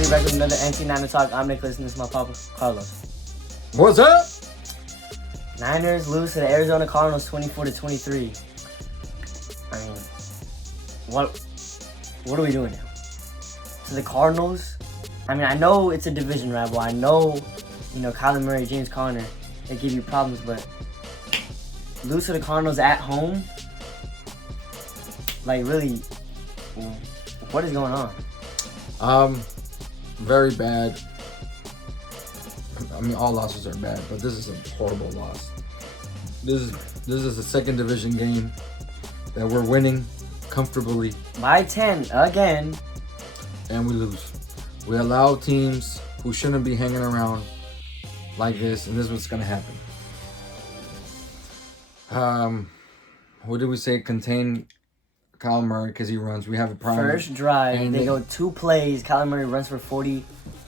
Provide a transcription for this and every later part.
everybody, back with another Niner Talk. I'm Nicholas, and this is my papa, Carlos. What's up? Niners lose to the Arizona Cardinals 24-23. I mean, what are we doing now? To the Cardinals? I mean, I know it's a division rival. I know, Kyler Murray, James Conner, they give you problems, but lose to the Cardinals at home? Like, really, what is going on? Very bad. I mean, all losses are bad, but this is a horrible loss. This is a second division game that we're winning comfortably. By 10 again. And we lose. We allow teams who shouldn't be hanging around like this, and this is what's going to happen. What did we say? Contain Kyler Murray because he runs. We have a problem. First drive, they go 2 plays. Kyler Murray runs for 40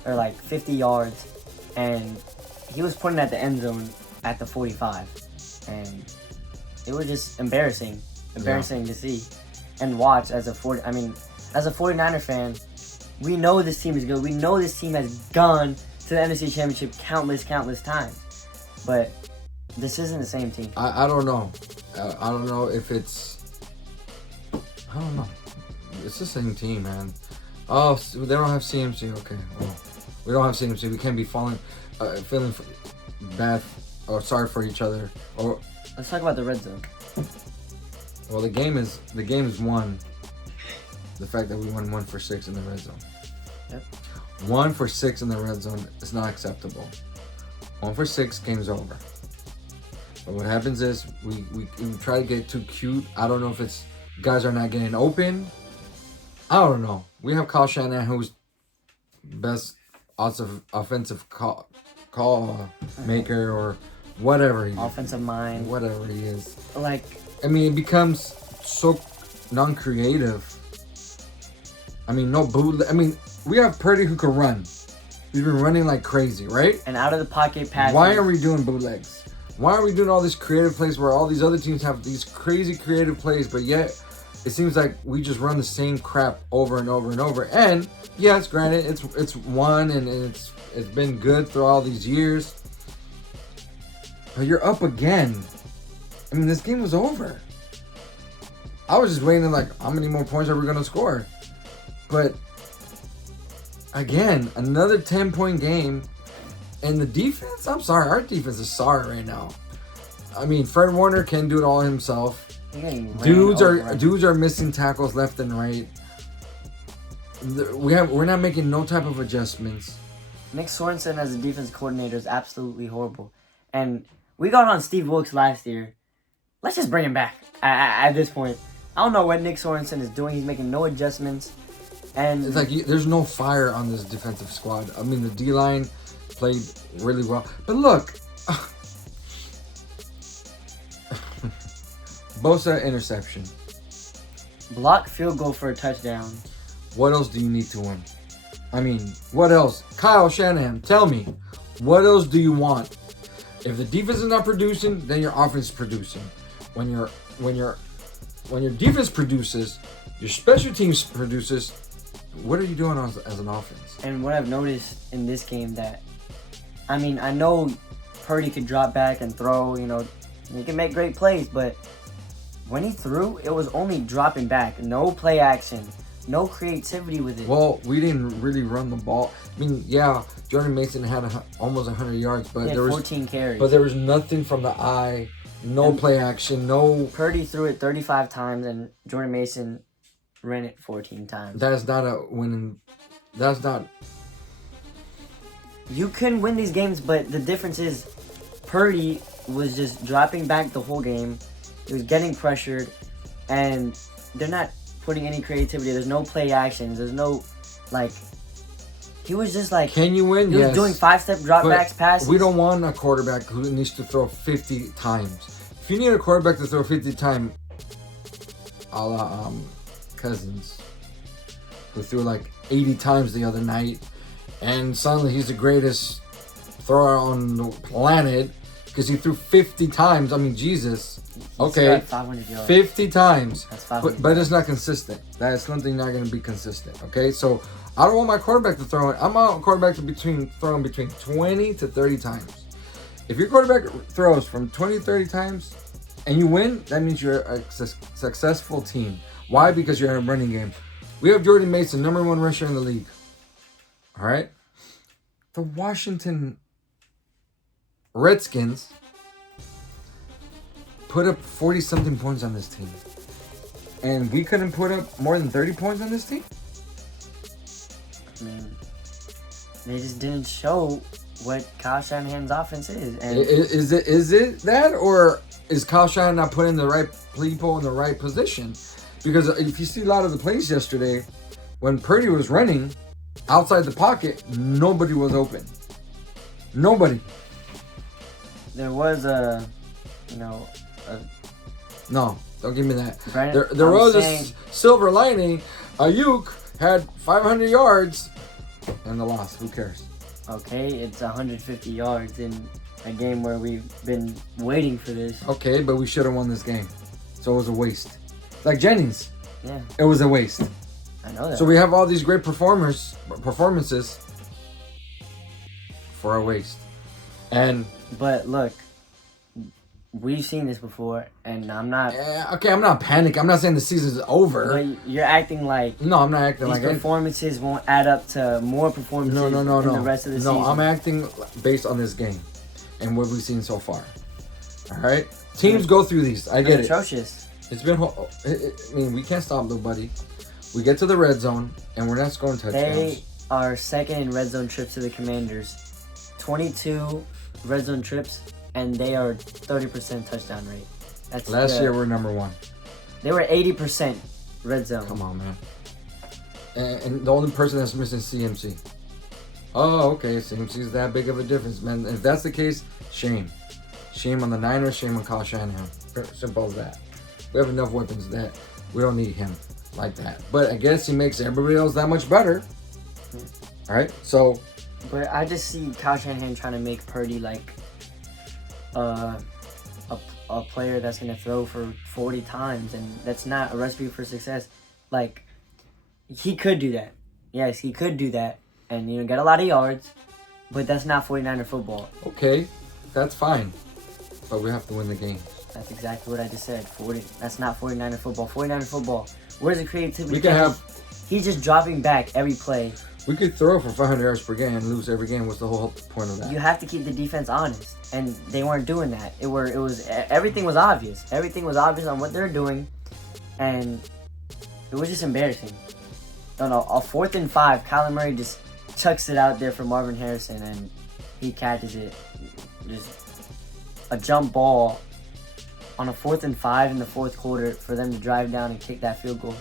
or like 50 yards, and he was putting at the end zone at the 45, and it was just embarrassing to see and watch as a 49er fan. We know this team is good. We know this team has gone to the NFC Championship countless times, but this isn't the same team. I don't know. I don't know if it's. I don't know. It's the same team, man. Oh, they don't have CMC. Okay, well, we don't have CMC. We can't be feeling bad or sorry for each other. Or let's talk about the red zone. Well, the game is won. The fact that we won 1 for 6 in the red zone. Yep. 1 for 6 in the red zone is not acceptable. 1 for 6, game's over. But what happens is we try to get too cute. I don't know if it's guys are not getting open. I don't know. We have Kyle Shanahan, who's best offensive call maker or whatever he is. Offensive mind. Whatever he is. Like, I mean, it becomes so non-creative. I mean, no boot. I mean, we have Purdy who can run. He's been running like crazy, right? And out of the pocket passes. Why are we doing bootlegs? Why are we doing all these creative plays where all these other teams have these crazy creative plays, but yet it seems like we just run the same crap over and over and over? And yes, granted, it's won and it's been good through all these years. But you're up again. I mean, this game was over. I was just waiting like, how many more points are we gonna score? But again, another 10-point game. And the defense, I'm sorry, our defense is sorry right now. I mean, Fred Warner can do it all himself. Dudes are missing tackles left and right. We're not making no type of adjustments. Nick Sorensen as a defense coordinator is absolutely horrible. And we got on Steve Wilkes last year. Let's just bring him back at this point. I don't know what Nick Sorensen is doing. He's making no adjustments. And it's like there's no fire on this defensive squad. I mean, the D-line played really well. But look, Bosa interception. Block field goal for a touchdown. What else do you need to win? I mean, what else? Kyle Shanahan, tell me, what else do you want? If the defense is not producing, then your offense is producing. When your defense produces, your special teams produces. What are you doing as an offense? And what I've noticed in this game that, I mean, I know Purdy could drop back and throw, he can make great plays, but when he threw, it was only dropping back. No play action. No creativity with it. Well, we didn't really run the ball. I mean, yeah, Jordan Mason had almost 100 yards, but there was 14 carries. But there was nothing from the eye. No play action. No. Purdy threw it 35 times, and Jordan Mason ran it 14 times. That's not a winning. That's not. You can win these games, but the difference is Purdy was just dropping back the whole game. He was getting pressured, and they're not putting any creativity. There's no play actions. There's no, he was just like... Can you win? He was doing 5-step dropbacks, passes. We don't want a quarterback who needs to throw 50 times. If you need a quarterback to throw 50 times, a la Cousins, who threw like 80 times the other night, and suddenly he's the greatest thrower on the planet because he threw 50 times. I mean, Jesus. Okay, 50 times. That's 500 but it's not consistent. That is something not going to be consistent. Okay, so I don't want my quarterback to throw it. I want my quarterback to throwing between 20 to 30 times. If your quarterback throws from 20 to 30 times and you win, that means you're a successful team. Why? Because you're in a running game. We have Jordan Mason, number 1 rusher in the league. All right? The Washington Redskins put up 40-something points on this team. And we couldn't put up more than 30 points on this team? I mean, they just didn't show what Kyle Shanahan's offense is. And Is it that, or is Kyle Shanahan not putting the right people in the right position? Because if you see a lot of the plays yesterday, when Purdy was running outside the pocket, nobody was open. Nobody. there was No, don't give me that. Brandon, There I'm was saying- a silver lining. Ayuk had 500 yards and the loss. Who cares? Okay, it's 150 yards in a game where we've been waiting for this. Okay, but we should have won this game. So it was a waste. Like Jennings, Yeah, it was a waste. I know that. So we have all these great performances for a waste. And But look, we've seen this before, and I'm not. okay, I'm not panicking. I'm not saying the season's over. But you're acting like No, I'm not acting these like it. performances won't add up to more performances No. in the rest of the No, season. I'm acting based on this game and what we've seen so far. All right, teams go through these. I get it. Atrocious. It's been. I mean, we can't stop nobody. We get to the red zone and we're not scoring touchdowns. They are second in red zone trips to the Commanders. 22 red zone trips, and they are 30% touchdown rate. That's Last year we're number 1. they were 80% red zone. Come on, man. And the only person that's missing is CMC. Oh, okay. CMC's that big of a difference, man. If that's the case, shame. Shame on the Niners, shame on Kyle Shanahan. Simple as that. We have enough weapons that we don't need him like that. But I guess he makes everybody else that much better. All right, so. But I just see Kyle Shanahan trying to make Purdy like a player that's going to throw for 40 times, and that's not a recipe for success. Like, he could do that. Yes, he could do that and, get a lot of yards, but that's not 49er football. Okay, that's fine. But we have to win the game. That's exactly what I just said. That's not 49er football. 49er football. Where's the creativity? We can have. He's just dropping back every ply. We could throw for 500 yards per game and lose every game. What's the whole point of that? You have to keep the defense honest, and they weren't doing that. Everything was obvious. Everything was obvious on what they're doing, and it was just embarrassing. A 4th and 5, Kyler Murray just chucks it out there for Marvin Harrison, and he catches it. Just a jump ball on a 4th and 5 in the fourth quarter for them to drive down and kick that field goal.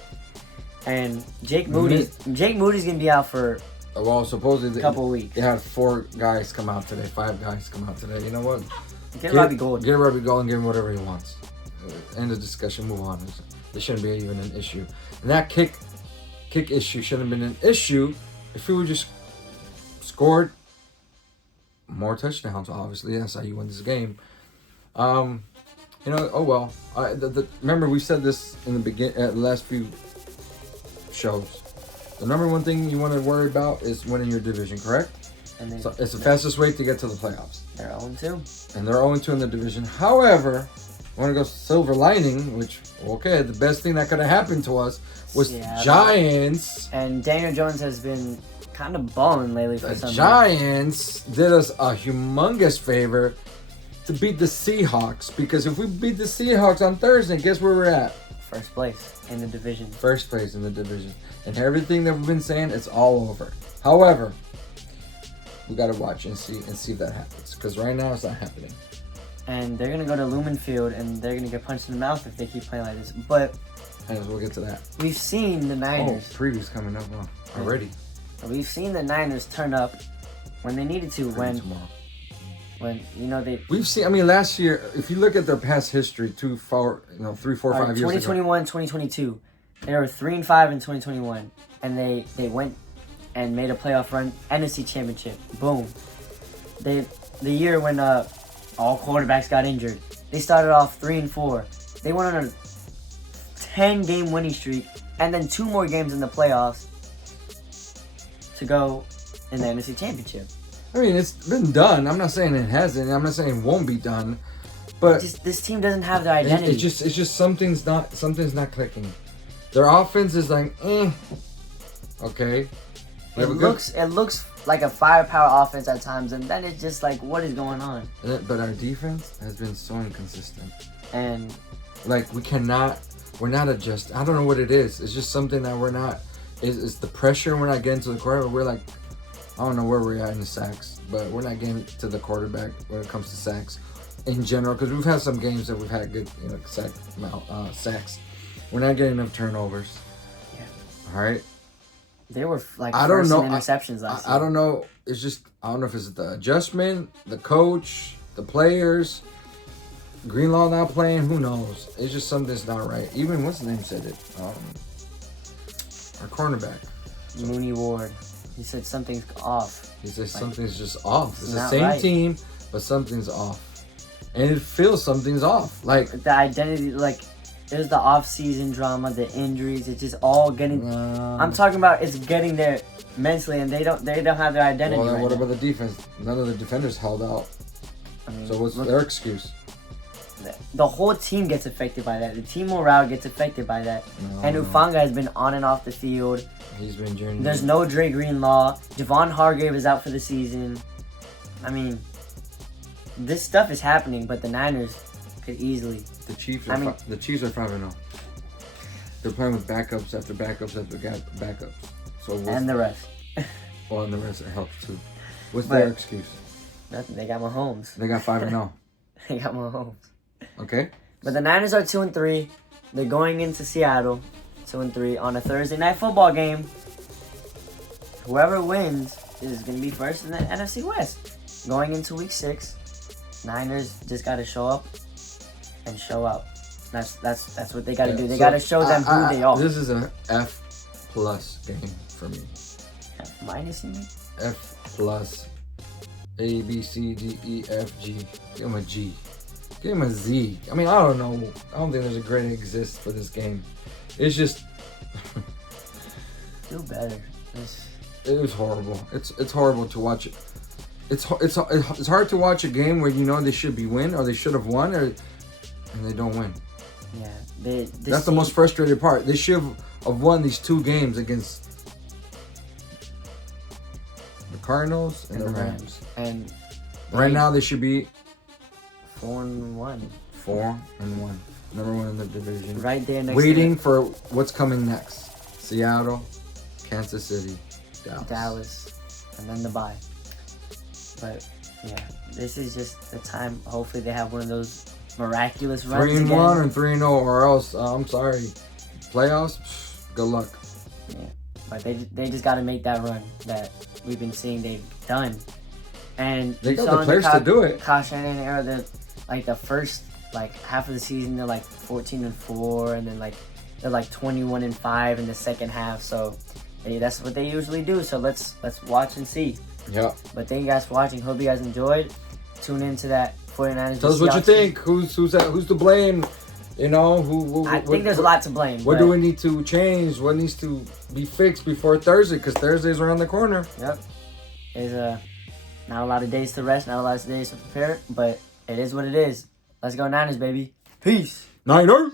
And Jake Moody's gonna be out for Well, supposedly a couple of weeks. They had 4 guys come out today, 5 guys come out today. You know what? Get Robbie Gould. Get Robbie Gould and give him whatever he wants. End of discussion. Move on. This shouldn't be even an issue. And that kick issue shouldn't have been an issue if we would just scored more touchdowns. Obviously, that's how you win this game. Oh well. Remember we said this in the last few shows. The number one thing you want to worry about is winning your division, correct? And So it's the fastest way to get to the playoffs. they're 0-2. And they're 0-2 in the division. However, I want to go silver lining, which, okay, the best thing that could have happened to us was Seattle. Giants. And Daniel Jones has been kind of balling lately for The some reason. Giants did us a humongous favor to beat the Seahawks. Because if we beat the Seahawks on Thursday, guess where we're at? First place in the division. First place in the division. And everything that we've been saying, it's all over. However, we got to watch and see if that happens. Because right now, it's not happening. And they're going to go to Lumen Field, and they're going to get punched in the mouth if they keep playing like this. But Anyways, we'll get to that. we've seen the Oh, Niners. preview's coming up already. We've seen the Niners turn up when they needed to. Tomorrow. They We've seen. I mean, last year, if you look at their past history, 3, 4, 5 years ago. 2021, 2022. They were 3-5 in 2021, and they went and made a playoff run, NFC Championship. Boom. The year when all quarterbacks got injured, they started off 3-4. They went on a 10-game winning streak, and then 2 more games in the playoffs. to go in the NFC Championship. I mean, it's been done. I'm not saying it hasn't. I'm not saying it won't be done. But This team doesn't have their identity. It's just something's not clicking. Their offense is like, okay. It looks like a firepower offense at times, and then it's just like, what is going on? But our defense has been so inconsistent. And like we're not adjusting. I don't know what it is. It's just something that we're not. It's the pressure. We're not getting to the quarterback. We're like, I don't know where we're at in the sacks, but we're not getting to the quarterback when it comes to sacks in general. Because we've had some games that we've had good, sacks. We're not getting enough turnovers. Yeah. All right. They were like I don't know. interceptions last year. I don't know. It's just I don't know if it's the adjustment, the coach, the players. Greenlaw not playing. Who knows? It's just something's not right. Even what's his name said it. Our cornerback, Mooney Ward. He said something's off. He said something's just off. It's the not same right. team, but something's off, and it feels something's off. Like the identity, like there's the off-season drama, the injuries. It's just all getting. I'm talking about it's getting there mentally, and they don't have their identity. Well, right what now. about the defense? None of the defenders held out. I mean, So what's their excuse? The whole team gets affected by that. The team morale gets affected by that. And Ufanga has been on and off the field. He's been journeying. There's no Dre Greenlaw. Javon Hargrave is out for the season. I mean, this stuff is happening, but the Niners could easily. The Chiefs are 5-0. They're playing with backups after backups after backups. So And the rest. Well, and the rest helps too. What's But- their excuse? Nothing. They got Mahomes. They got 5-0. They got Mahomes. Okay. But the Niners are 2-3. They're going into Seattle, 2-3 on a Thursday night football game. Whoever wins is going to be first in the NFC West. Going into Week 6, Niners just got to show up and show out. That's what they got to do. They got to show them who they are. This is a F+ game for me. Minus, you mean? F+. A, B, C, D, E, F, G. Give him a G. Give him a Z. I mean, I don't know. I don't think there's a grade exist for this game. It's just... Do better. It was horrible. It's horrible to watch it. It's hard to watch a game where you know they should be win or they should have won and they don't win. Yeah, that's the most frustrating part. They should have won these two games against the Cardinals and the Rams. And right now they should be 4-1. 4-1. Number 1 in the division. Right there next waiting for what's coming next. Seattle, Kansas City, Dallas, and then the bye. But yeah, this is just the time. Hopefully they have one of those miraculous runs 3-1 again. or 3-0, or else I'm sorry, playoffs. Good luck. Yeah, but they just got to make that run that we've been seeing they've done, and they got the players to do it. Kyle Shanahan era, the first half of the season they're 14-4, and then they're 21-5 in the second half. So that's what they usually do. So let's watch and see. Yeah. But thank you guys for watching. Hope you guys enjoyed. Tune into that 49ers. Tell us what you think. Who's to blame? You know who? I think there's a lot to blame. What do we need to change? What needs to be fixed before Thursday? Because Thursday's around the corner. Yep. There's not a lot of days to rest, not a lot of days to prepare, but it is what it is. Let's go Niners, baby. Peace. Niners.